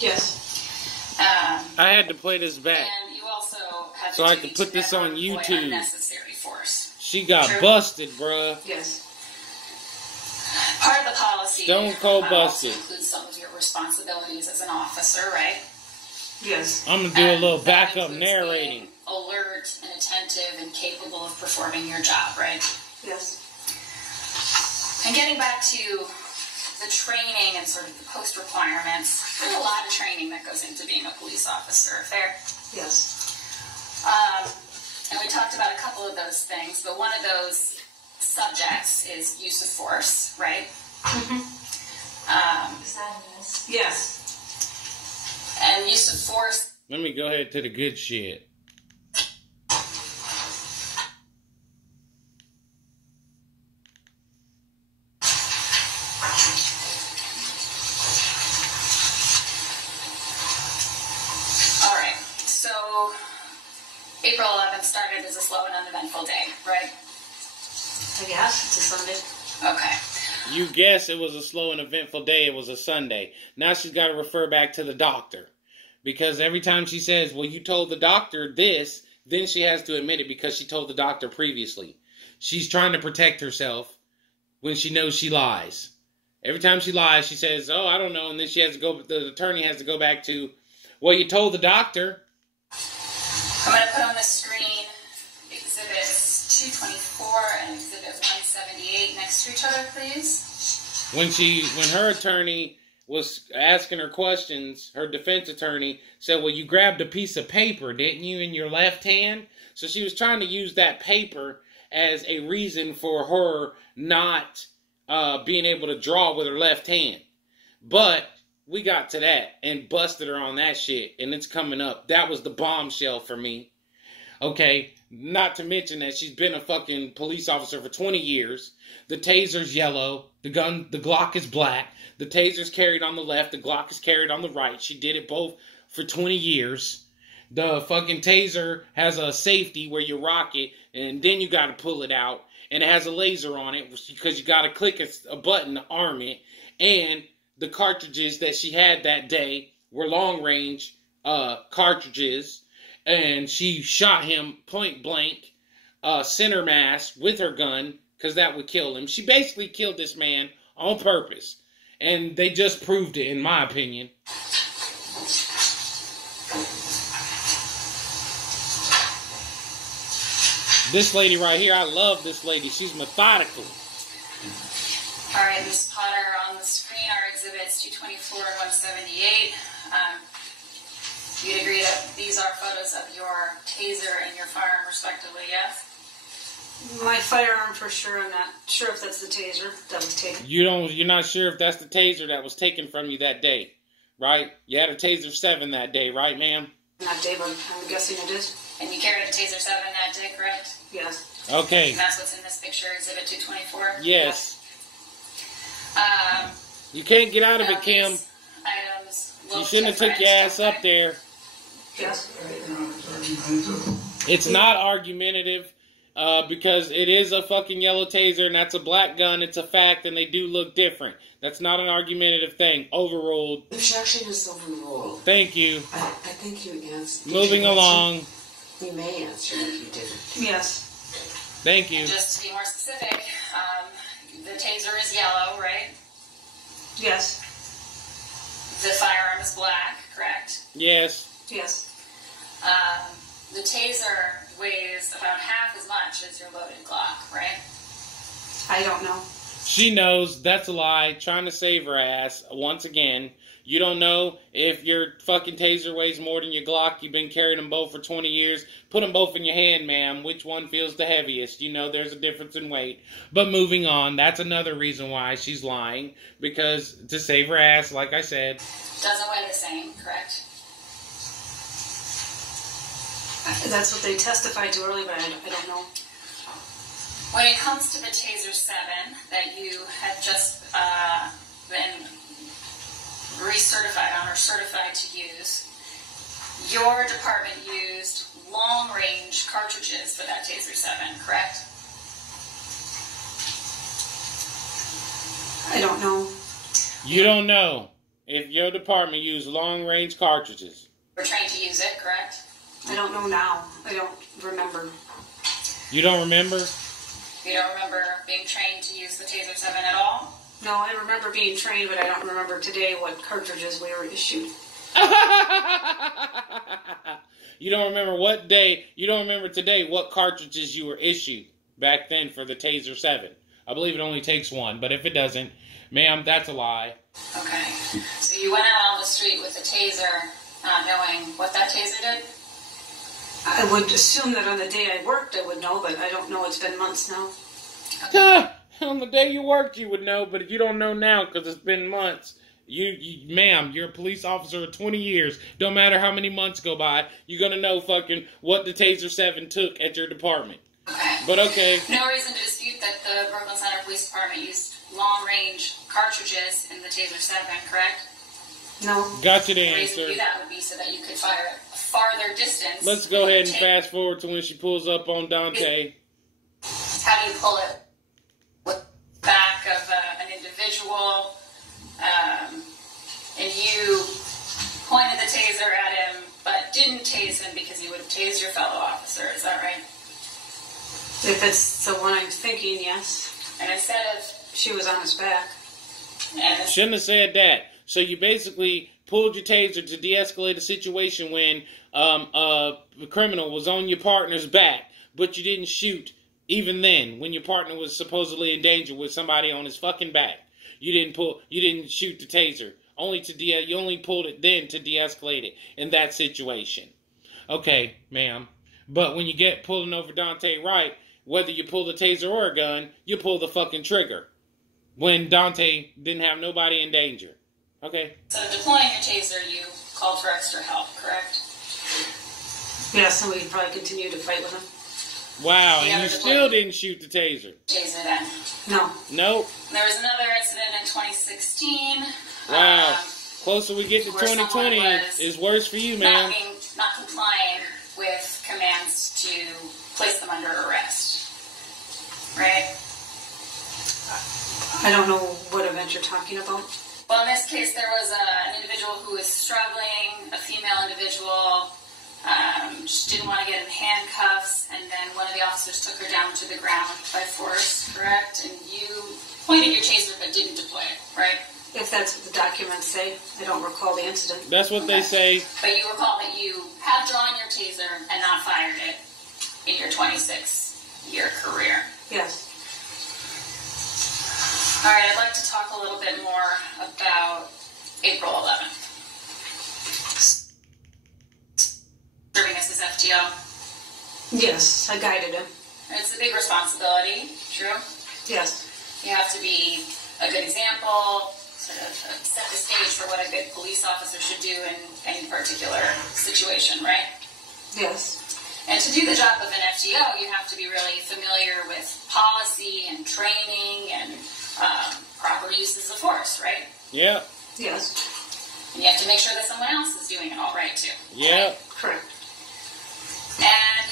Yes. I had to play this back. And you also have so I could put this on YouTube. Unnecessary force. She got busted, bruh. Yes. Part of the policy Stone cold busted. includes some of your responsibilities as an officer, right? Yes. I'm gonna do a little backup narrating. Alert and attentive and capable of performing your job, right? Yes. And getting back to the training and sort of the post requirements, there's a lot of training that goes into being a police officer. Fair? Yes. And we talked about a couple of those things, but one of those subjects is use of force, right? Mm-hmm. Is that nice? Yes. And use of force. Let me go ahead to the good shit. Alright, so April 11th started as a slow and uneventful day, right? I guess it's a Sunday. Okay. You guess it was a slow and eventful day. It was a Sunday. Now she's got to refer back to the doctor. Because every time she says, well, you told the doctor this, then she has to admit it because she told the doctor previously. She's trying to protect herself when she knows she lies. Every time she lies, she says, oh, I don't know. And then she has to go, the attorney has to go back to, well, you told the doctor. I'm going to put on the screen Exhibits 224 and Exhibit 178 next to each other, please. When her attorney was asking her questions, her defense attorney said, well, you grabbed a piece of paper, didn't you, in your left hand? So she was trying to use that paper as a reason for her not being able to draw with her left hand. But we got to that and busted her on that shit, and it's coming up. That was the bombshell for me. Okay, not to mention that she's been a fucking police officer for 20 years. The taser's yellow. The Glock is black. The taser's carried on the left. The Glock is carried on the right. She did it both for 20 years. The fucking taser has a safety where you rock it, and then you got to pull it out. And it has a laser on it because you got to click a button to arm it. And the cartridges that she had that day were long-range cartridges. And she shot him point blank, center mass with her gun, because that would kill him. She basically killed this man on purpose. And they just proved it, in my opinion. This lady right here, I love this lady. She's methodical. All right, Ms. Potter, on the screen are Exhibits 224 and 178. You'd agree that these are photos of your taser and your firearm, respectively, yes? My firearm, for sure. I'm not sure if that's the taser that was taken. You're not sure if that's the taser that was taken from you that day, right? You had a Taser 7 that day, right, ma'am? Not day, but I'm guessing it is. And you carried a Taser 7 that day, correct? Yes. Okay. And that's what's in this picture, Exhibit 224? Yes. You can't get out of it, Kim. Items you shouldn't have took your ass up there. Yes. It's not argumentative. Because it is a fucking yellow taser and that's a black gun. It's a fact and they do look different. That's not an argumentative thing. Overruled. Objection is overruled. Thank you. I think you answered. Moving along. You may answer if you didn't. Yes. Thank you. And just to be more specific, the taser is yellow, right? Yes. The firearm is black, correct? Yes. Yes. The taser weighs about half as much as your loaded Glock, right? I don't know. She knows. That's a lie. Trying to save her ass. Once again, you don't know if your fucking taser weighs more than your Glock. You've been carrying them both for 20 years. Put them both in your hand, ma'am. Which one feels the heaviest? You know there's a difference in weight. But moving on, that's another reason why she's lying. Because to save her ass, like I said. Doesn't weigh the same, correct? That's what they testified to earlier, but I don't know. When it comes to the Taser 7 that you had just been recertified on or certified to use, your department used long-range cartridges for that Taser 7, correct? I don't know. You don't know. if your department used long-range cartridges? We're trained to use it, correct? I don't know now. I don't remember. You don't remember? You don't remember being trained to use the Taser 7 at all? No, I remember being trained, but I don't remember today what cartridges we were issued. You don't remember what day, you don't remember today what cartridges you were issued back then for the Taser 7. I believe it only takes one, but if it doesn't, ma'am, that's a lie. Okay. So you went out on the street with a Taser, not knowing what that Taser did? I would assume that on the day I worked I would know, but I don't know. It's been months now. Okay. On the day you worked you would know, but you don't know now because it's been months. Ma'am, you're a police officer of 20 years. Don't matter how many months go by, you're going to know fucking what the Taser 7 took at your department. Okay. But okay. No reason to dispute that the Brooklyn Center Police Department used long-range cartridges in the Taser 7, correct? No. Got you the The reason answer. to do that would be so that you could fire at a farther distance. Let's go ahead and fast forward to when she pulls up on Dante. How do you pull it? With the back of an individual, and you pointed the Taser at him, but didn't tase him because you would have tased your fellow officer. Is that right? If it's the one I'm thinking, yes. And instead of... She was on his back. And Shouldn't have said that. So you basically pulled your Taser to de-escalate a situation when a criminal was on your partner's back, but you didn't shoot even then when your partner was supposedly in danger with somebody on his fucking back. You didn't shoot the Taser. You only pulled it then to de-escalate it in that situation. Okay, ma'am. But when you get pulling over Dante Wright, whether you pull the Taser or a gun, you pull the fucking trigger. When Dante didn't have nobody in danger. Okay. so deploying your Taser, you called for extra help, correct? Yes, and we'd probably continue to fight with him. Wow, and you still didn't shoot the Taser. Taser then. No. Nope. There was another incident in 2016. Wow. Closer we get to where 2020 someone was is worse for you, not man. not complying with commands to place them under arrest. Right? I don't know what event you're talking about. Well, in this case, there was an individual who was struggling, a female individual. She didn't want to get in handcuffs, and then one of the officers took her down to the ground by force, correct? And you pointed your Taser but didn't deploy it, right? If that's what the documents say. I don't recall the incident. That's what they say. But you recall that you have drawn your Taser and not fired it in your 26-year career. Yes. All right, I'd like to talk a little bit more about April 11th. Serving us as FTO. Yes, I guided him. It's a big responsibility, true? Yes. You have to be a good example, sort of set the stage for what a good police officer should do in any particular situation, right? Yes. And to do the job of an FTO, you have to be really familiar with policy and training and proper uses of force, right? Yep. Yes. And you have to make sure that someone else is doing it all right, too. Yep. Correct. And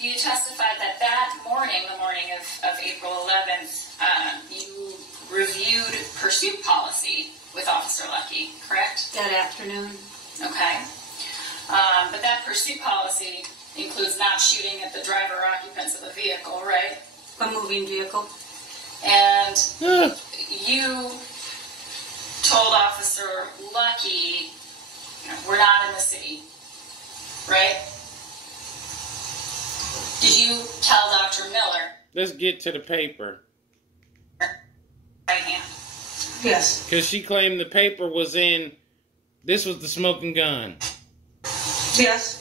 you testified that morning, the morning of April 11th, you reviewed pursuit policy with Officer Lucky, correct? That afternoon. Okay. But that pursuit policy includes not shooting at the driver or occupants of the vehicle, right? A moving vehicle. And you told Officer Lucky, we're not in the city, right? Did you tell Dr. Miller? Let's get to the paper. Right hand. Yes. Because she claimed the paper was in... This was the smoking gun. Yes.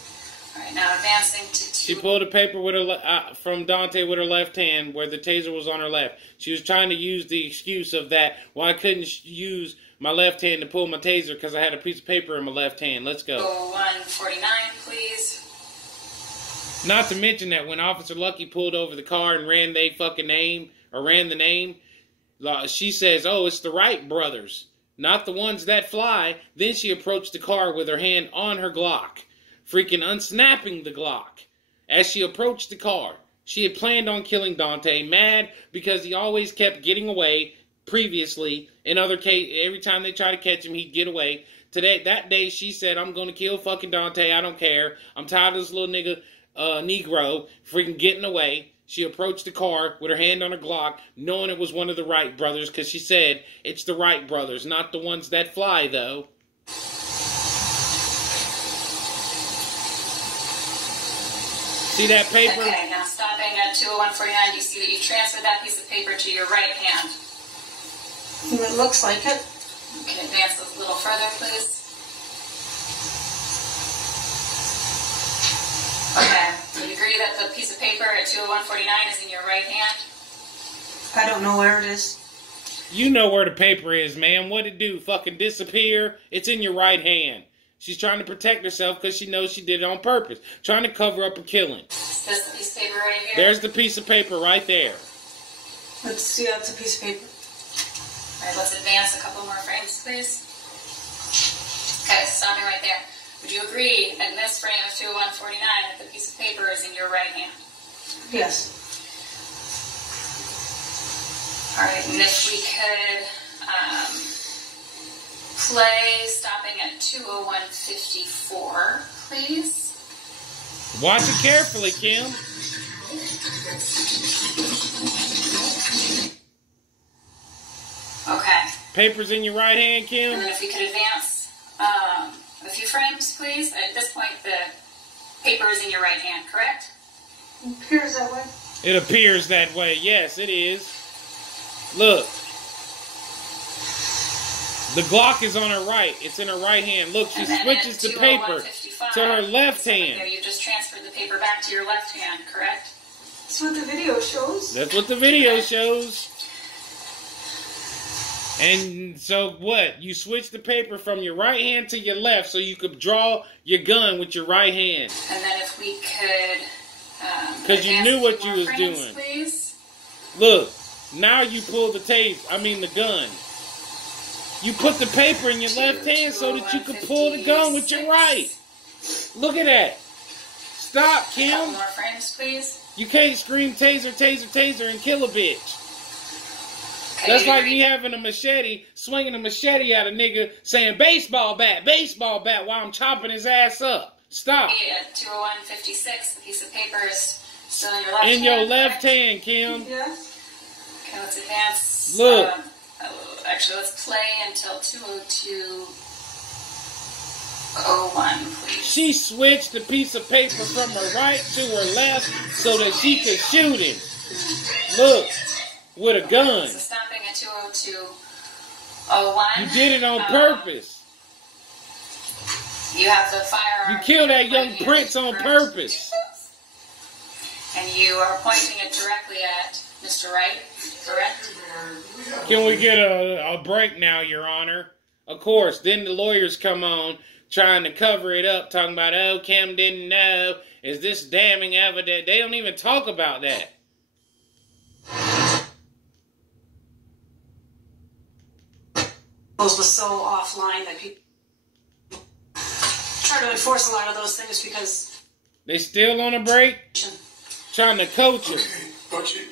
All right, now advancing to She pulled a paper with her from Dante with her left hand where the Taser was on her left. She was trying to use the excuse of that. Well, I couldn't use my left hand to pull my Taser because I had a piece of paper in my left hand. Let's go. 149, please. Not to mention that when Officer Lucky pulled over the car and ran the name, she says, oh, it's the Wright brothers, not the ones that fly. Then she approached the car with her hand on her Glock, freaking unsnapping the Glock. As she approached the car, she had planned on killing Dante, mad because he always kept getting away, previously. In other case, every time they try to catch him, he'd get away. That day, she said, I'm going to kill fucking Dante. I don't care. I'm tired of this little nigga, Negro, freaking getting away. She approached the car with her hand on her Glock, knowing it was one of the Wright brothers, because she said, it's the Wright brothers, not the ones that fly, though. See that paper? Okay, now stopping at 20149, you see that you've transferred that piece of paper to your right hand. It looks like it. You can advance this a little further, please. Okay, do you agree that the piece of paper at 20149 is in your right hand? I don't know where it is. You know where the paper is, man. What'd it do? Fucking disappear? It's in your right hand. She's trying to protect herself because she knows she did it on purpose. Trying to cover up a killing. Is this the piece of paper right here? There's the piece of paper right there. Let's see, that's a piece of paper. Alright, let's advance a couple more frames, please. Okay, stopping right there. Would you agree in this frame of 20149 that the piece of paper is in your right hand? Yes. Alright, and if we could play stopping at 20154, please. Watch it carefully, Kim. Okay. Paper's in your right hand, Kim? And then if we could advance a few frames, please. At this point, the paper is in your right hand, correct? It appears that way. It appears that way. Yes, it is. Look. The Glock is on her right. It's in her right hand. Look, she switches the paper to her left hand. You just transferred the paper back to your left hand, correct? That's what the video shows. That's what the video shows. And so what? You switch the paper from your right hand to your left so you could draw your gun with your right hand. And then if we could... Because you knew what you was doing. Please. Look, now you pull the the gun. You put the paper in your left hand so that you could pull the gun with your right. Look at that. Stop, Kim. A couple more frames, please. You can't scream taser, taser, taser and kill a bitch. Okay, that's like me having a machete, swinging a machete at a nigga, saying baseball bat, while I'm chopping his ass up. Stop. At 20156, the piece of paper is still in your left hand. In your left hand, Kim. Yes. Okay, let's advance. Look. Actually, let's play until 20201, please. She switched the piece of paper from her right to her left so that she could shoot him. Look, with a gun. So stopping at 20201. You did it on purpose. You have the firearm. You killed that young prince on purpose. And you are pointing it directly at Mr. Wright, correct? Can we get a break now, Your Honor? Of course. Then the lawyers come on trying to cover it up, talking about, oh, Kim didn't know. Is this damning evidence? They don't even talk about that. Was so offline that people try to enforce a lot of those things because... They still on a break? Trying to coach her. Okay, but you